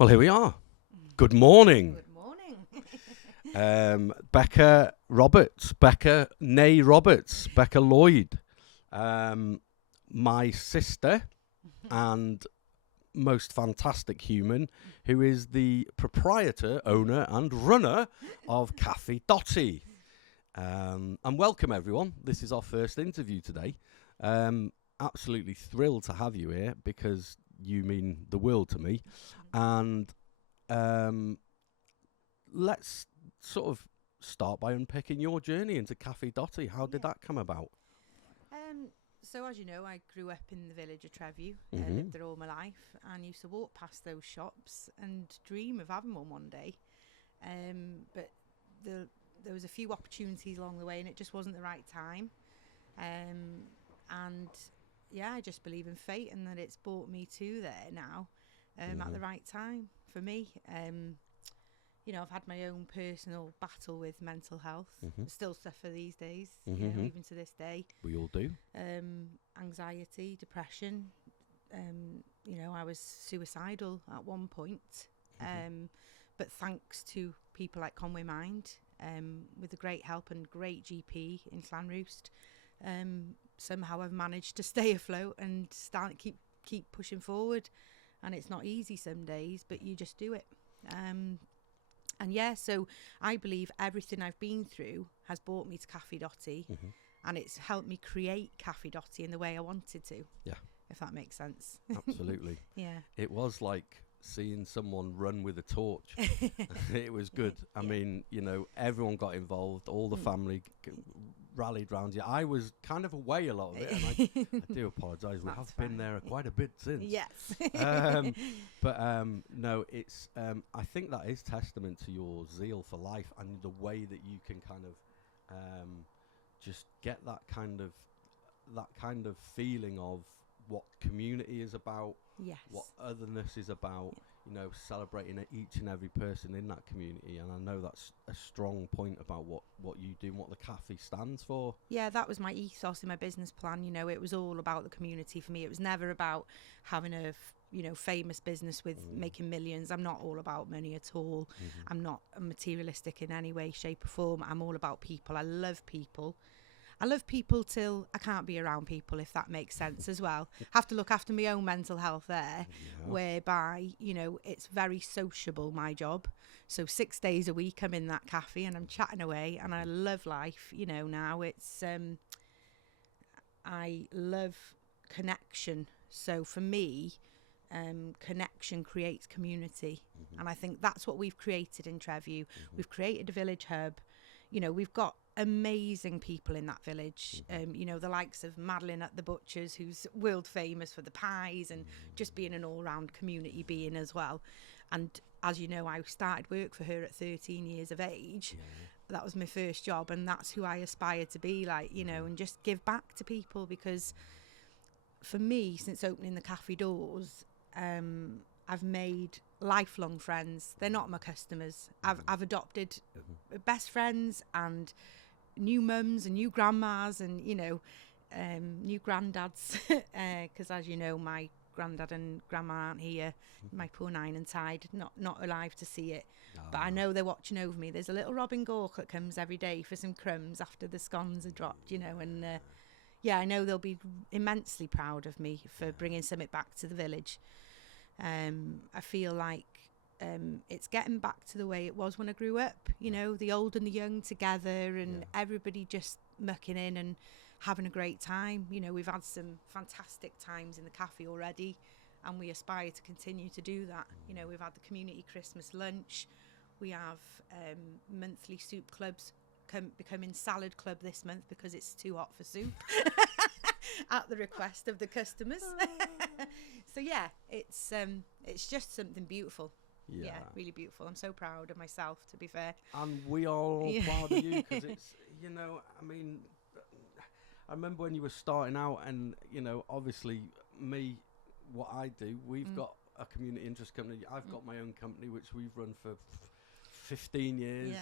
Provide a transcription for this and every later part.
Well, here we are. Good morning. Good morning. Becca Roberts, Becca Lloyd, my sister and most fantastic human, who is the proprietor, owner and runner of Caffi Doti. And welcome everyone. This is our first interview today. Absolutely thrilled to have you here because you mean the world to me. And let's sort of start by unpicking your journey into Caffi Doti. How did that come about? So as you know, I grew up in the village of Trefriw, Mhm. lived there all my life, and used to walk past those shops and dream of having one day. But there was a few opportunities along the way, and it just wasn't the right time. And yeah, I just believe in fate, and that it's brought me to there now, at the right time for me. You know, I've had my own personal battle with mental health. I still suffer these days, you know, even to this day. We all do. Anxiety, depression. You know, I was suicidal at one point. But thanks to people like Conwy Mind, with the great help and great GP in Llanrwst, somehow I've managed to stay afloat and keep pushing forward. And it's not easy some days, but you just do it. And yeah, so I believe everything I've been through has brought me to Caffi Doti, and it's helped me create Caffi Doti in the way I wanted to. Yeah. If that makes sense. Absolutely. Yeah. It was like seeing someone run with a torch. It was good. I mean, you know, everyone got involved. All the family rallied round you. I was kind of away a lot of it, and I do apologise. We have been there quite a bit since. Yes. No, it's. I think that is testament to your zeal for life and the way that you can kind of just get that kind of feeling of what community is about. Yes. What otherness is about. You know, celebrating each and every person in that community, and I know that's a strong point about what you do and what the Caffi stands for. Yeah, that was my ethos in my business plan. You know, it was all about the community for me. It was never about having a famous business with making millions. I'm not all about money at all. I'm not materialistic in any way, shape or form. I'm all about people. I love people. I love people till I can't be around people, if that makes sense as well. Have to look after my own mental health there, whereby, you know, it's very sociable, my job. So 6 days a week I'm in that cafe and I'm chatting away, and I love life, you know. Now it's, I love connection. So for me, connection creates community. And I think that's what we've created in Trefriw. We've created a village hub. You know, we've got amazing people in that village. You know, the likes of Madeline at the Butcher's, who's world famous for the pies and just being an all-round community being as well. And as you know, I started work for her at 13 years of age. That was my first job, and that's who I aspire to be, like, you know, and just give back to people. Because for me, since opening the cafe doors, I've made lifelong friends. They're not my customers. I've adopted best friends and new mums and new grandmas and, you know, new granddads. Because as you know, my granddad and grandma aren't here. My poor nine and tide, not alive to see it. But I know they're watching over me. There's a little Robin Gork that comes every day for some crumbs after the scones are dropped, you know. And yeah, I know they'll be immensely proud of me for bringing something back to the village. I feel like it's getting back to the way it was when I grew up, you know, the old and the young together, and everybody just mucking in and having a great time. You know, we've had some fantastic times in the cafe already, and we aspire to continue to do that. You know, we've had the community Christmas lunch. We have monthly soup clubs becoming salad club this month because it's too hot for soup. At the request of the customers. So yeah, it's just something beautiful. Yeah, really beautiful. I'm so proud of myself, to be fair. And we are all proud of you, because it's, you know, I mean, I remember when you were starting out, and, you know, obviously me, what I do, we've got a community interest company. I've got my own company, which we've run for 15 years.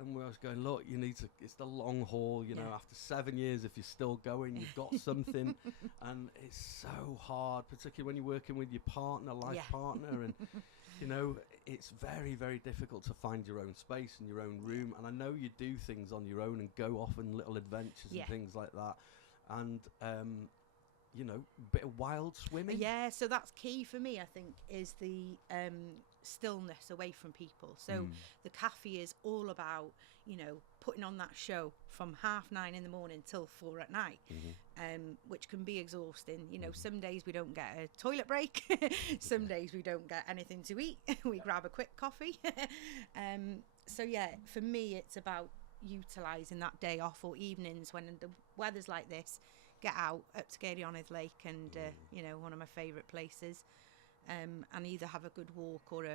And I was going, look, you need to, it's the long haul, you know, after 7 years, if you're still going, you've got something. And it's so hard, particularly when you're working with your partner, life partner. And, you know, it's very, very difficult to find your own space and your own room. And I know you do things on your own and go off on little adventures and things like that. And, you know, bit of wild swimming. Yeah, so that's key for me, I think, is the stillness away from people. So the Caffi is all about, you know, putting on that show from 9:30 in the morning till 4 at night, which can be exhausting. You know, some days we don't get a toilet break. Some days we don't get anything to eat. We grab a quick coffee. So, yeah, for me, it's about utilising that day off or evenings when the weather's like this. Get out up to Gaerionnydd Lake and you know, one of my favourite places, and either have a good walk or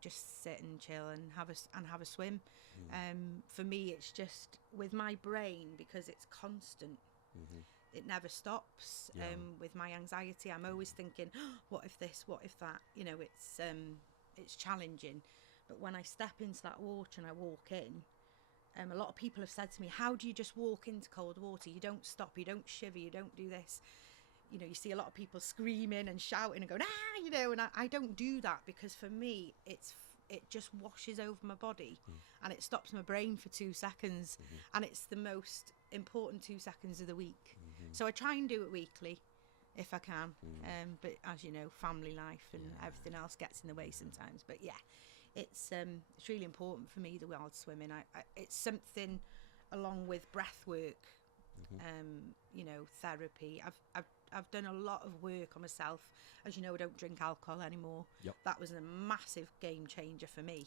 just sit and chill and have a swim. For me, it's just with my brain, because it's constant. It never stops. With my anxiety, I'm always thinking, oh, what if this, what if that? You know, it's challenging. But when I step into that water and I walk in, a lot of people have said to me, how do you just walk into cold water? You don't stop, you don't shiver, you don't do this. You know, you see a lot of people screaming and shouting and going, you know, and I don't do that, because for me, it just washes over my body and it stops my brain for 2 seconds. And it's the most important 2 seconds of the week. So I try and do it weekly if I can. But as you know, family life and everything else gets in the way sometimes. But yeah. It's really important for me, the wild swimming. It's something along with breath work, you know, therapy. I've done a lot of work on myself. As you know, I don't drink alcohol anymore. That was a massive game changer for me.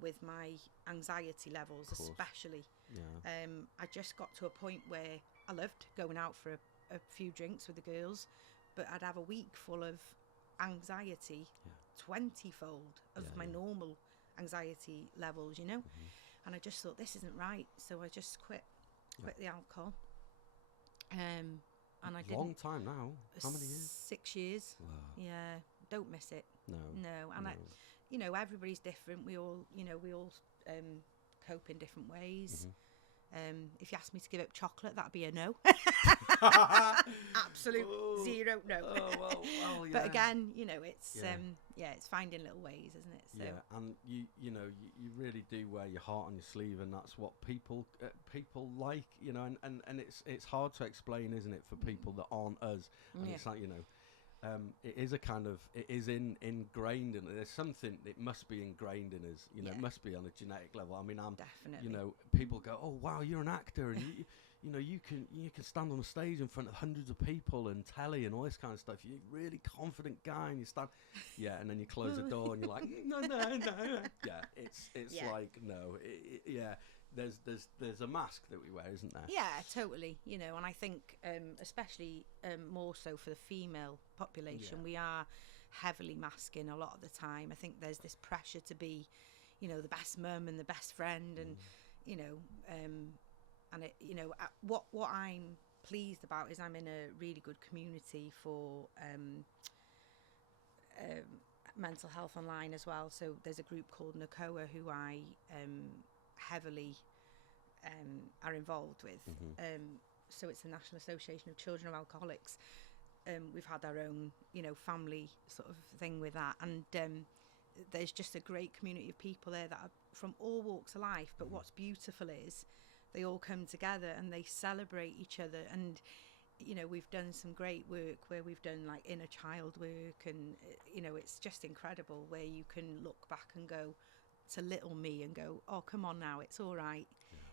With my anxiety levels, especially. I just got to a point where I loved going out for a few drinks with the girls, but I'd have a week full of anxiety, 20-fold of my normal anxiety levels, you know. And I just thought, this isn't right, so I just quit the alcohol. And I did long time now. How many years? 6 years. Wow. Yeah, don't miss it. No. And you know, everybody's different. We all cope in different ways. If you asked me to give up chocolate, that'd be a no. Absolute zero no. Well, yeah. But again, you know, it's it's finding little ways, isn't it? So. Yeah, and you know, you really do wear your heart on your sleeve, and that's what people like, you know, and it's hard to explain, isn't it, for people that aren't us? And it's like, you know, it is a kind of, it is ingrained in it. There's something, it must be ingrained in us, you know. It must be on a genetic level. I mean, definitely, you know, people go, oh wow, you're an actor, and you know, you can stand on a stage in front of hundreds of people and telly and all this kind of stuff. You're a really confident guy, and you stand, and then you close the door and you're like, no. Yeah, it's like, no, there's a mask that we wear, isn't there? Yeah, totally. You know, and I think especially more so for the female population, we are heavily masking a lot of the time. I think there's this pressure to be, you know, the best mum and the best friend, and you know, and it, you know, what I'm pleased about is I'm in a really good community for mental health online as well. So there's a group called Nacoa who I heavily are involved with. So it's the National Association of Children of Alcoholics. We've had our own, you know, family sort of thing with that, and there's just a great community of people there that are from all walks of life. But what's beautiful is they all come together and they celebrate each other. And you know, we've done some great work where we've done like inner child work, and you know, it's just incredible where you can look back and go to little me and go, oh, come on now, it's all right.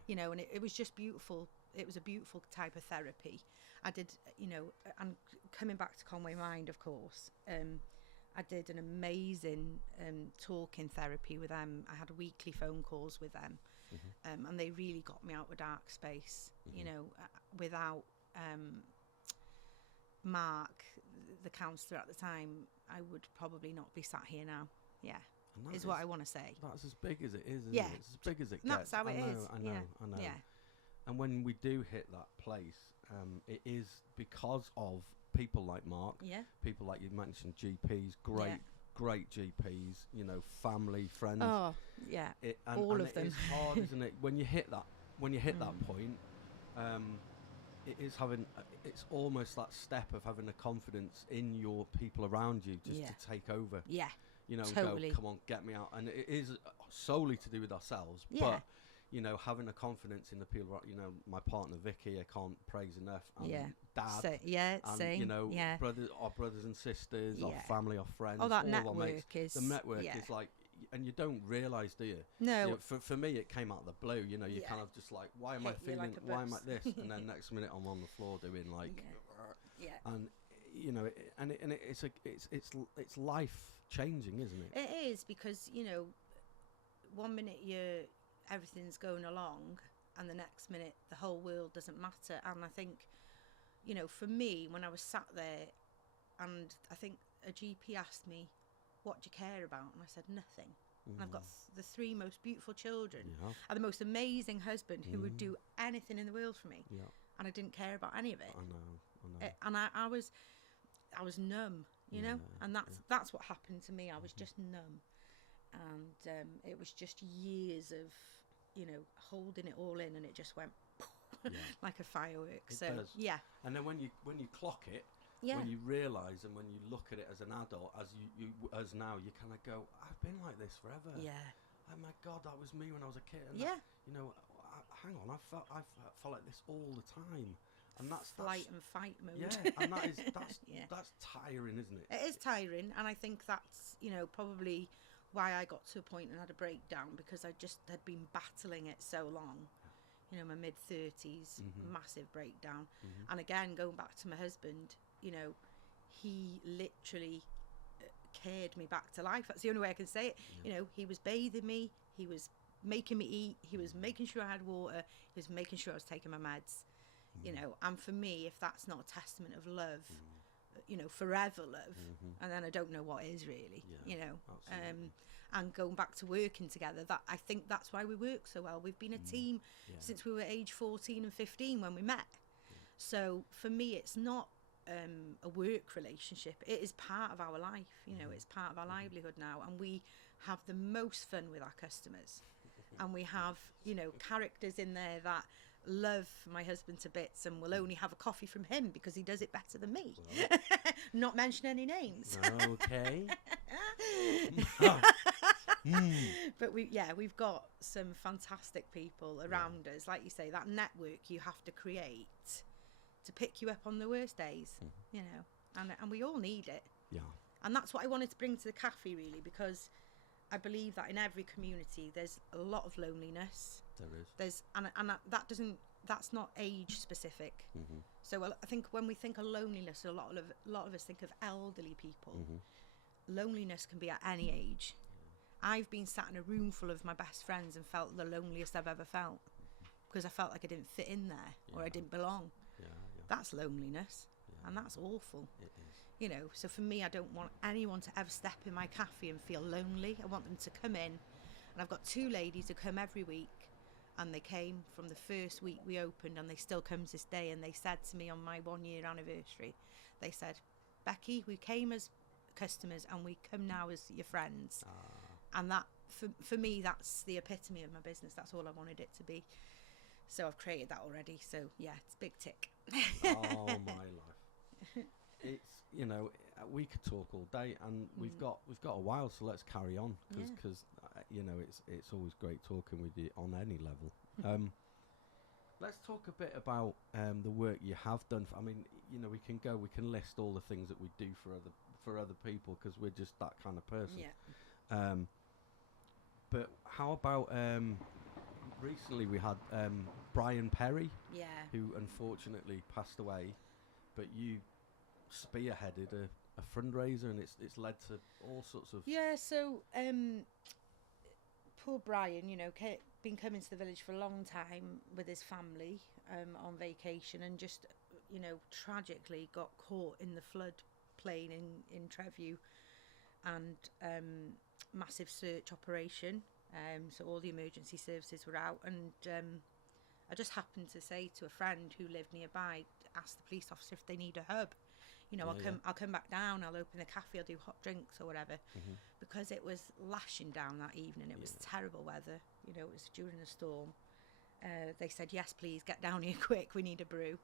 You know, and it was just beautiful. It was a beautiful type of therapy. I did, you know, and coming back to Conwy Mind, of course, I did an amazing talking therapy with them. I had weekly phone calls with them, and they really got me out of a dark space. You know, without Mark, the counsellor at the time, I would probably not be sat here now. Yeah. Is what I want to say. That's as big as it is, isn't it? It's as big as it gets. That's how it is. I know. Yeah. And when we do hit that place, it is because of people like Mark, people like you mentioned, GPs, great great GPs, you know, family, friends. Oh, yeah. All of them. It's hard, isn't it? When you hit that point, it is having. It's almost that step of having a confidence in your people around you, just to take over. Yeah. You know, Totally. go, come on, get me out. And it is solely to do with ourselves. Yeah. But, you know, having a confidence in the people, you know, my partner Vicky, I can't praise enough. And Dad. And, same. You know, our brothers and sisters, our family, our friends. Oh, that all network our mates. is... The network is like, and you don't realise, do you? No. You know, for me, it came out of the blue. You know, you kind of just like, why am I feeling, like why am I this? And then next minute I'm on the floor doing like, and, you know, it's life changing, isn't it? It is, because, you know, one minute everything's going along and the next minute the whole world doesn't matter. And I think, you know, for me, when I was sat there, and I think a GP asked me, what do you care about? And I said, nothing. And I've got the 3 most beautiful children and the most amazing husband who would do anything in the world for me. And I didn't care about any of it. I know. And I was numb, you know, and that's what happened to me. I was just numb. And it was just years of, you know, holding it all in, and it just went like a firework. It so does. yeah. And then when you clock it, when you realise, and when you look at it as an adult, as now, you kind of go, I've been like this forever. Yeah. Oh my God, that was me when I was a kid. And yeah. You know, hang on, I felt like this all the time. And that's flight and fight mode. Yeah, and that's tiring, isn't it? It is tiring, and I think that's, you know, probably why I got to a point and had a breakdown, because I just had been battling it so long. You know, my mid-30s, massive breakdown. And again, going back to my husband, you know, he literally cared me back to life. That's the only way I can say it. You know, he was bathing me, he was making me eat, he was making sure I had water, he was making sure I was taking my meds. You know, and for me, if that's not a testament of love, you know, forever love, and then I don't know what is really, you know. And going back to working together, that I think that's why we work so well. We've been a team since we were age 14 and 15 when we met. So for me, it's not a work relationship. It is part of our life, you know, it's part of our livelihood now, and we have the most fun with our customers. And we have, you know, characters in there that love my husband to bits and will only have a coffee from him because he does it better than me. Well, not mention any names. Okay. But we've got some fantastic people around us. Like you say, that network you have to create to pick you up on the worst days, you know, and we all need it. Yeah. And that's what I wanted to bring to the cafe, really, because I believe that in every community there's a lot of loneliness. There is. That's not age specific. So I think when we think of loneliness, a lot of us think of elderly people. Loneliness can be at any age. I've been sat in a room full of my best friends and felt the loneliest I've ever felt, because I felt like I didn't fit in there or I didn't belong. That's loneliness, and that's awful. It is. You know, so for me, I don't want anyone to ever step in my cafe and feel lonely. I want them to come in, and I've got 2 ladies who come every week, and they came from the first week we opened, and they still come to this day. And they said to me on my 1-year anniversary, they said, Becky, we came as customers and we come now as your friends. And that, for me, that's the epitome of my business. That's all I wanted it to be. So I've created that already. So yeah, it's a big tick. Oh my life! It's, you know, we could talk all day, and we've got a while, so let's carry on, because you know, it's always great talking with you on any level. Let's talk a bit about the work you have done. I mean, you know, we can list all the things that we do for other people, because we're just that kind of person. Yeah. But how about recently we had Brian Perry, who unfortunately passed away, but you spearheaded a fundraiser, and it's led to all sorts of... Yeah, so poor Brian, you know, been coming to the village for a long time with his family on vacation, and just, you know, tragically got caught in the flood plain in Trefriw, and massive search operation. So all the emergency services were out, and I just happened to say to a friend who lived nearby, ask the police officer if they need a hub. You know, I'll come back down, I'll open the cafe, I'll do hot drinks or whatever, because it was lashing down that evening. It was terrible weather. You know, it was during a storm. They said, yes, please, get down here quick, we need a brew.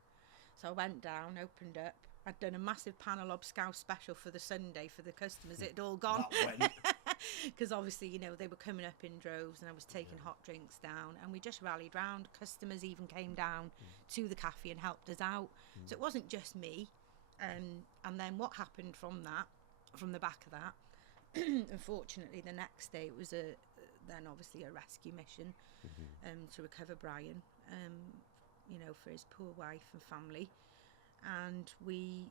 So I went down, opened up. I'd done a massive panel obscure special for the Sunday for the customers. It'd all gone. Because obviously, you know, they were coming up in droves and I was taking hot drinks down, and we just rallied round. Customers even came down to the cafe and helped us out. So it wasn't just me. And then what happened from the back of that, unfortunately, the next day it was then obviously a rescue mission to recover Brian, you know, for his poor wife and family. And we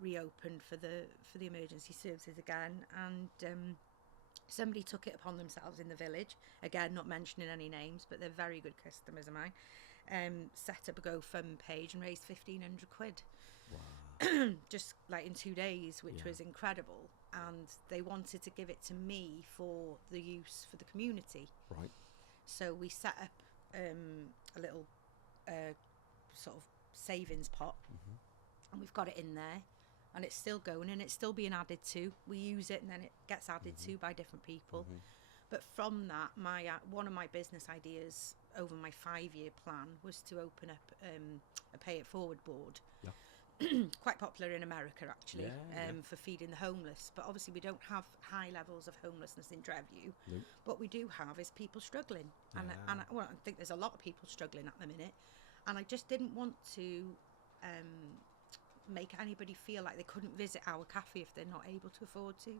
reopened for the emergency services again, and somebody took it upon themselves in the village, again not mentioning any names, but they're very good customers of mine, set up a GoFundMe page and raised 1,500 quid. Wow. Just like in 2 days, which was incredible. And they wanted to give it to me for the use for the community. Right. So we set up a little sort of savings pot, and we've got it in there, and it's still going, and it's still being added to. We use it and then it gets added to by different people. But from that, one of my business ideas over my 5-year plan was to open up a pay it forward board. Quite popular in America, actually, for feeding the homeless. But obviously we don't have high levels of homelessness in Trefriw. What we do have is people struggling, and I think there's a lot of people struggling at the minute, and I just didn't want to make anybody feel like they couldn't visit our cafe if they're not able to afford to.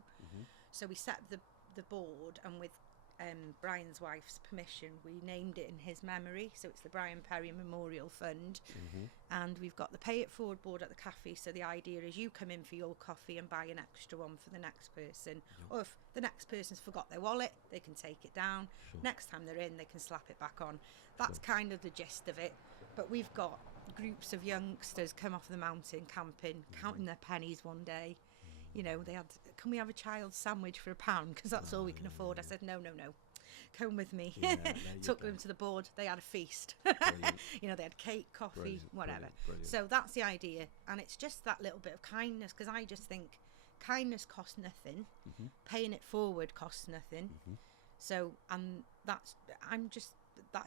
So we set the board, and with Brian's wife's permission, we named it in his memory. So it's the Brian Perry Memorial Fund, and we've got the pay it forward board at the cafe. So the idea is you come in for your coffee and buy an extra one for the next person, or if the next person's forgot their wallet, they can take it down. Next time they're in, they can slap it back on. That's kind of the gist of it. But we've got groups of youngsters come off the mountain camping, counting their pennies one day. You know, they had, can we have a child's sandwich for £1? Because that's all we can afford. I said, no. Come with me. Took them to the board. They had a feast. You know, they had cake, coffee, whatever. Brilliant. So that's the idea. And it's just that little bit of kindness, because I just think kindness costs nothing. Paying it forward costs nothing. So, and that's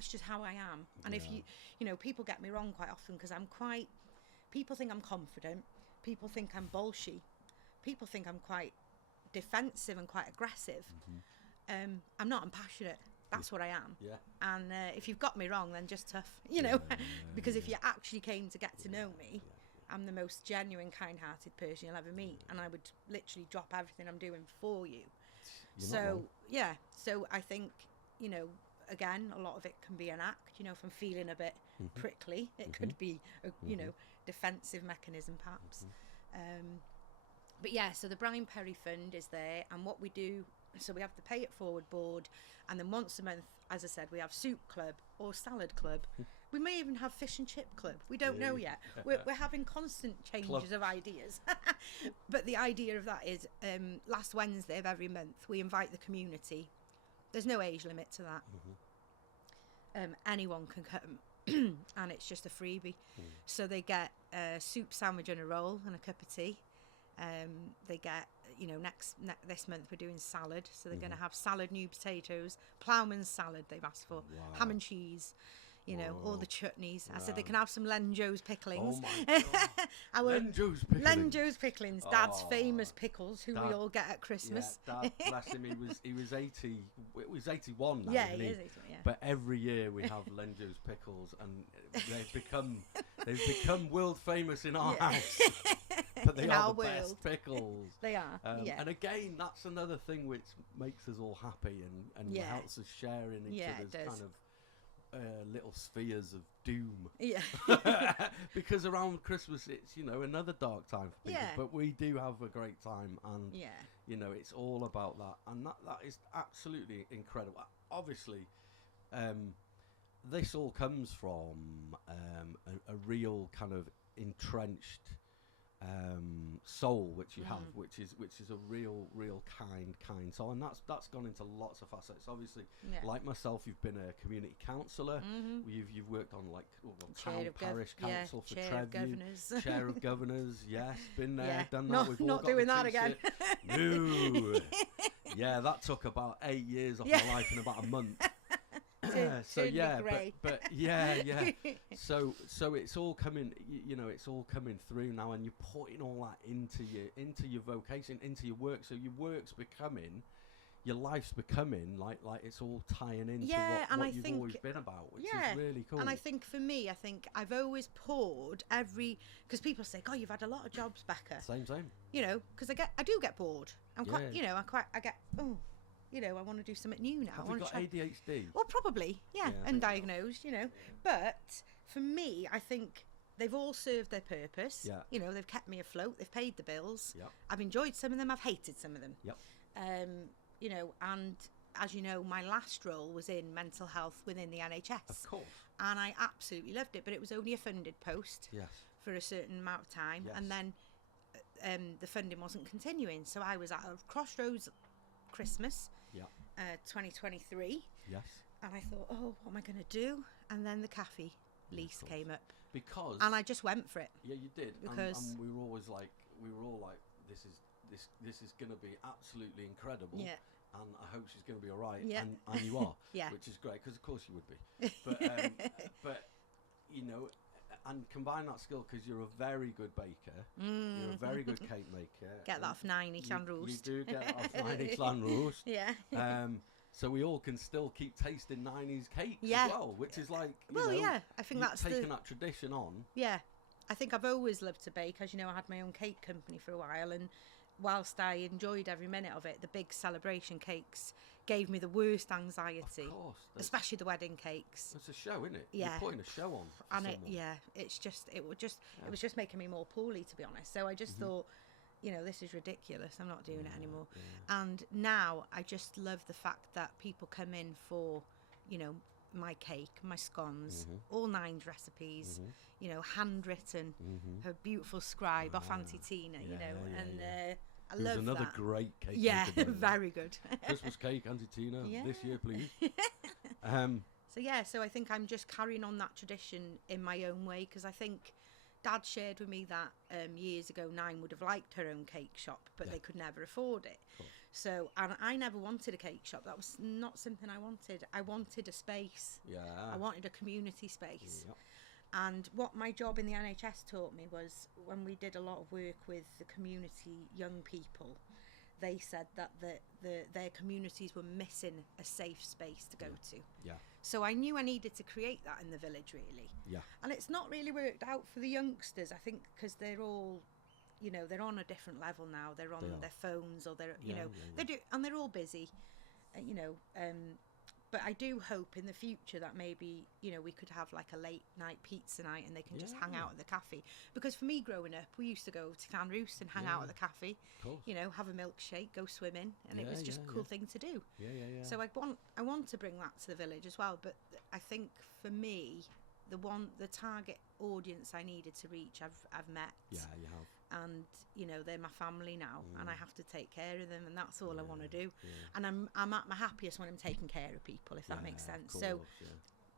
just how I am. And if you know, people get me wrong quite often, because people think I'm confident. People think I'm bolshy. People think I'm quite defensive and quite aggressive. I'm not, I'm passionate. That's what I am. And if you've got me wrong, then just tough, you know, because if you actually came to get to know me, I'm the most genuine, kind-hearted person you'll ever meet, and I would literally drop everything I'm doing for you. So I think, you know, again, a lot of it can be an act. You know, if I'm feeling a bit prickly, it could be a, you know, defensive mechanism perhaps. But yeah, so the Brian Perry Fund is there, and what we do, so we have the Pay It Forward board, and then once a month, as I said, we have soup club or salad club. We may even have fish and chip club. We don't know yet. We're having constant changes of ideas. But the idea of that is last Wednesday of every month, we invite the community. There's no age limit to that. Anyone can come, and it's just a freebie. So they get a soup sandwich and a roll and a cup of tea. They get, you know, this month we're doing salad, so they're going to have salad, new potatoes, ploughman's salad they've asked for, ham and cheese, you know, all the chutneys. I said they can have some Lenjo's picklings. Oh my God. Lenjo's picklings, Dad's famous pickles, who we all get at Christmas. Dad, bless him, he was 80. It was 81 now. Yeah, he is 81. Yeah. But every year we have Lenjo's pickles, and they've become world famous in our house. But they are the best pickles. They are. And again, that's another thing which makes us all happy and helps us share in each other's kind of little spheres of doom. Yeah. Because around Christmas, it's, you know, another dark time for people. Yeah. But we do have a great time, and you know, it's all about that, and that is absolutely incredible. Obviously, this all comes from a real kind of entrenched soul which you have, which is a real kind soul, and that's gone into lots of facets. Obviously, like myself, you've been a community councillor. You've worked on like town parish council for Trefriw, chair of governors. Yes, been there, done that. We've all not got doing the that again. No. Yeah, that took about 8 years of my life in about a month. So yeah, but yeah. So it's all coming, it's all coming through now, and you're putting all that into your vocation, into your work. So your work's becoming, your life's becoming like it's all tying into what you've always been about, which is really cool. And I think for me, I've always poured because people say, "God, you've had a lot of jobs, Becca." Same. Because I do get bored. I'm quite, I get I want to do something new now. Have you got ADHD? Well, probably, undiagnosed, But for me, I think they've all served their purpose. Yeah. They've kept me afloat. They've paid the bills. Yep. I've enjoyed some of them. I've hated some of them. Yep. And as you know, my last role was in mental health within the NHS. Of course. And I absolutely loved it, but it was only a funded post. Yes. For a certain amount of time. Yes. And then the funding wasn't continuing. So I was at a crossroads Christmas. Yeah. 2023. Yes. And I thought, what am I going to do? And then the Caffi lease came up. And I just went for it. Yeah, you did. Because and we were all like, this is going to be absolutely incredible. Yeah. And I hope she's going to be all right. Yeah. And you are. Yeah. Which is great, because of course you would be. But and combine that skill, because you're a very good baker. You're a very good cake maker. Get that off 9 East Land Roast. You do get that off 9 East Land Roast. Yeah. So we all can still keep tasting 90s cakes as well, which is like, I think that's taking that tradition on. Yeah. I think I've always loved to bake. As you know, I had my own cake company for a while, and whilst I enjoyed every minute of it, the big celebration cakes gave me the worst anxiety. Of course. Especially the wedding cakes. It's a show, isn't it? Yeah. You're putting a show on. And it was just making me more poorly, to be honest. So I just thought, this is ridiculous. I'm not doing it anymore. Yeah. And now I just love the fact that people come in for, my cake, my scones, all 9 recipes, handwritten, her beautiful scribe off Auntie Tina, I love another that. Great cake. Yeah, very good. Christmas cake, Auntie Tina, this year, please. So I think I'm just carrying on that tradition in my own way, because I think Dad shared with me that years ago, 9 would have liked her own cake shop, but they could never afford it. So, and I never wanted a cake shop. That was not something I wanted. I wanted a space. Yeah. I wanted a community space. Yep. And what my job in the NHS taught me was, when we did a lot of work with the community young people, they said that their communities were missing a safe space to go to. Yeah. So I knew I needed to create that in the village, really. Yeah. And it's not really worked out for the youngsters, I think, because they're all, they're on a different level now. They're on their phones, or they're, they do, and they're all busy, but I do hope in the future that maybe, we could have like a late night pizza night, and they can just hang out at the cafe. Because for me growing up, we used to go to Llanrwst and hang out at the cafe, have a milkshake, go swimming, and it was just a cool thing to do. Yeah. So I want to bring that to the village as well. But I think for me, the target audience I needed to reach, I've met. Yeah, you have. And they're my family now, and I have to take care of them, and that's all I want to do. And I'm at my happiest when I'm taking care of people, if that makes sense. Course,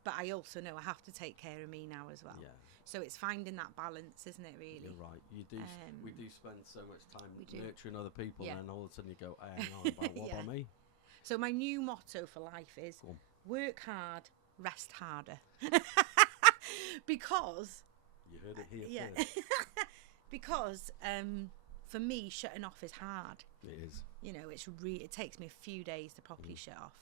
but I also know I have to take care of me now as well. So it's finding that balance, isn't it, really? You're right. You do. We do spend so much time nurturing other people, and then all of a sudden you go, hang on, about what about me? So my new motto for life is work hard, rest harder. Because you heard it here first. Because for me, shutting off is hard. It is. It takes me a few days to properly shut off.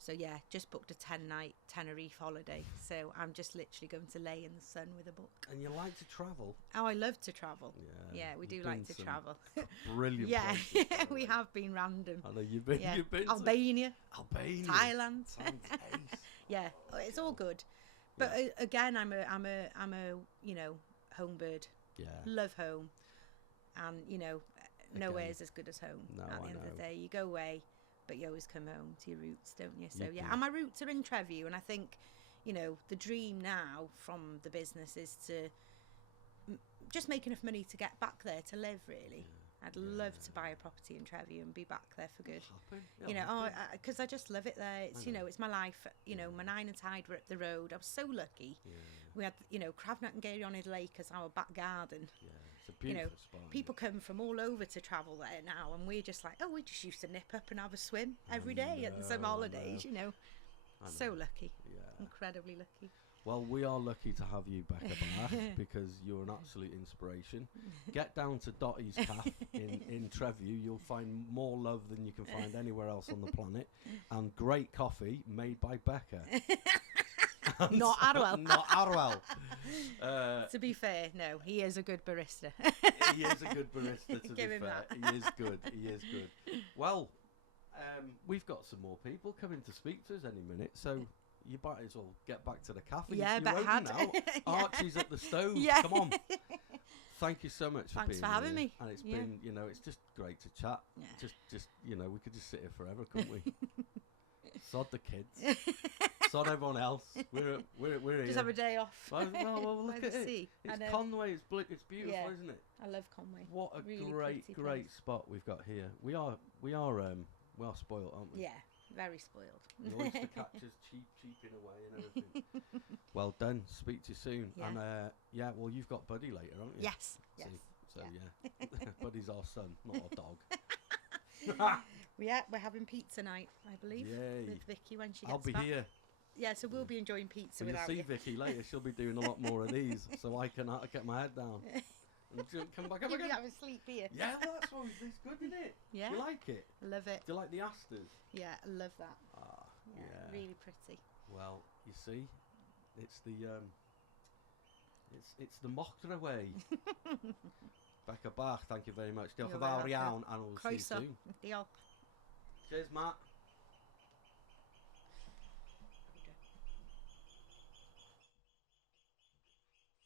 So just booked a 10-night Tenerife holiday. So I'm just literally going to lay in the sun with a book. And you like to travel? Oh, I love to travel. Yeah, we do like to travel. Brilliant. Yeah, we have been random. I know you've been. Yeah. You've been Albania. Thailand. Yeah, it's all good. But again, I'm a home bird. Yeah. Love home, and nowhere's as good as home. At the end of the day, you go away, but you always come home to your roots, don't you? So and my roots are in Trefriw, and I think, the dream now from the business is to just make enough money to get back there to live, really. I'd love to buy a property in Trefriw and be back there for good. You know, because I just love it there. It's, you know, it's my life. You know, my 9 and Tide were up the road. I was so lucky. We had, you know, Cravnut and Geirionydd Lake as our back garden. It's a beautiful spot. People come from all over to travel there now, and we're just like, oh, we just used to nip up and have a swim every day at some holidays, you know. So lucky. Incredibly lucky. Well, we are lucky to have you, Becca, back because you're an absolute inspiration. Get down to Doti's Cafe in Trefriw. You'll find more love than you can find anywhere else on the planet, and great coffee made by Becca. Not Arwell. Not Arwell. To be fair, no, he is a good barista. He is a good barista, to Give be him fair. that. He is good. He is good. Well, we've got some more people coming to speak to us any minute, so you might as well get back to the cafe. Yeah, You're but open had. now. Archie's at the stove. Yeah. Come on. Thank you so much Thanks for for being having here. me. And it's Yeah. been, you know, it's just great to chat. Yeah. Just you know, we could just sit here forever, couldn't we? Sod the kids. Sod everyone else. We're here. Just have a day off. Well, look By at the it. sea. I It's know. Conwy. It's beautiful, Yeah. isn't it? I love Conwy. What a Really great pretty place. spot we've got here. We are spoiled, aren't we? Yeah, very spoiled. The oyster catchers cheaping away and everything. Well done. Speak to you soon. Yeah. And well, you've got Buddy later, haven't you? Yes. See, Yes. so Yeah. yeah, Buddy's our son, not our dog. Yeah, we're having pizza night, I believe, Yay. with Vicky when she gets I'll be back. here. Yeah, so we'll be enjoying pizza Well, you'll without see you. Vicky later. She'll be doing a lot more of these, so I can get my head down. And she'll come back up You'll be again. having sleep here. Yeah, well, that's always it's good, isn't it? Yeah. You like it? I love it. Do you like the asters? Yeah, I love that. Ah, Yeah, yeah. really pretty. Well, you see, it's the it's the Mochtra way. Becca Bach, thank you very much. Diolch You're yn fawr welcome. iawn, and we'll see you Croeso. soon. Diolch. Cheers, Matt.